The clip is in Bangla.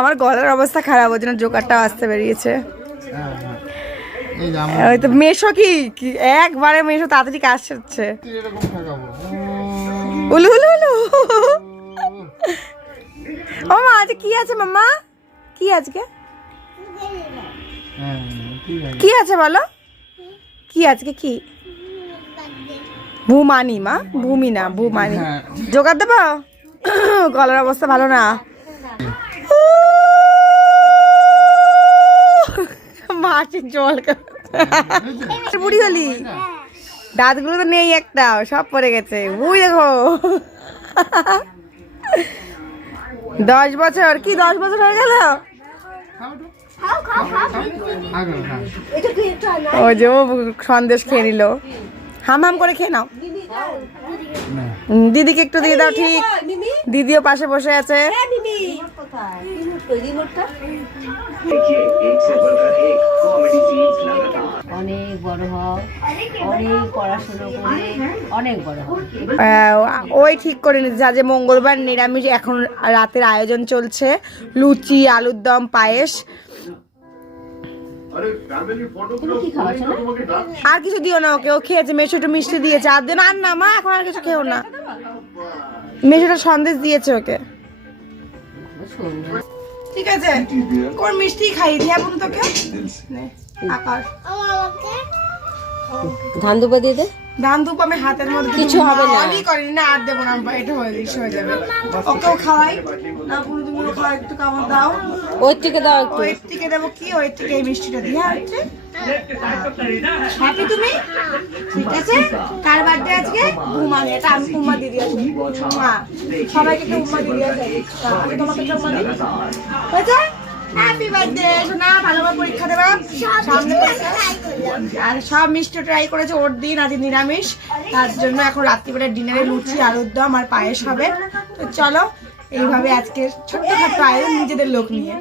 আমার গলার অবস্থা খারাপ, ওই জন্য জোকারটাও আসতে বেরিয়েছে। ওই তো মেশো কি একবারে মেশো তাড়াতাড়ি কাজ হচ্ছে। উলু উলু উলু। ও মা আজ কি আছে মাম্মা? কি আজকে কি আছে বলো? কি আজকে কি? ভূমানি মা, ভূমি না ভূমানি। জোগাড় দেবো? গলার অবস্থা ভালো না। মাটির জল বুড়ি হলি, দাঁতগুলো তো নেই একটাও, সব পড়ে গেছে। বুঝ দেখো 10 বছর কি 10 বছর হয়ে গেল। ও যে সন্দেশ খেয়ে নিল, হাম হাম করে খেয়ে নাও। দিদিকে একটু দিয়ে দাও। ঠিক, দিদিও পাশে বসে আছে। অনেক বড় হও, অনেক পড়াশোনা করে অনেক বড় হও। ওই ঠিক করে নিচ্ছে যে মঙ্গলবার নিরামিষ। এখন রাতের আয়োজন চলছে, লুচি, আলুর দম, পায়েস। আর কিছু দিও না ওকে, ও খেয়েছে। মেশো একটু মিষ্টি দিয়েছে, আর দিন আর না মা, এখন আর কিছু খেও না। মেশোটা সন্দেশ দিয়েছে ওকে। ঠিক আছে, কোন মিষ্টি খাইয়ে দিয়ে এখন তোকে। ধান দুপা দিয়ে দে। ধান ধূপ আমি হাতের মধ্যে কিছু হবে না, আমি করিনি না, আর দেবো না। এটা হয়ে যাবে। ওকেও খাওয়াই না, কোনো তুমি খাওয়াই একটু কামড় দাও। ওই থেকে দাও একটু। ওই থেকে দেবো কি, ওই থেকে এই মিষ্টিটা দিয়ে হচ্ছে। হ্যাপি তুমি? ঠিক আছে। কার বার্থডে আজকে? উম্মা। এটা আমি উম্মা দিদি আছে। সবাইকে একটা উম্মা দিদি আছে। তোমাকে একটা উম্মা দিদি হয়েছে। হ্যাপি বার্থডে সোনা, ভালোভাবে পরীক্ষা দেবা সামনে। আর সব মিষ্টি ট্রাই করেছে। ওর দিন আজ নিরামিষ, তার জন্য এখন রাত্রিবেলা ডিনারে লুচি, আলুর দম আর পায়েস হবে। তো চলো এইভাবে আজকের ছোট্টখাট্ট আয়োজন নিজেদের লোক নিয়ে।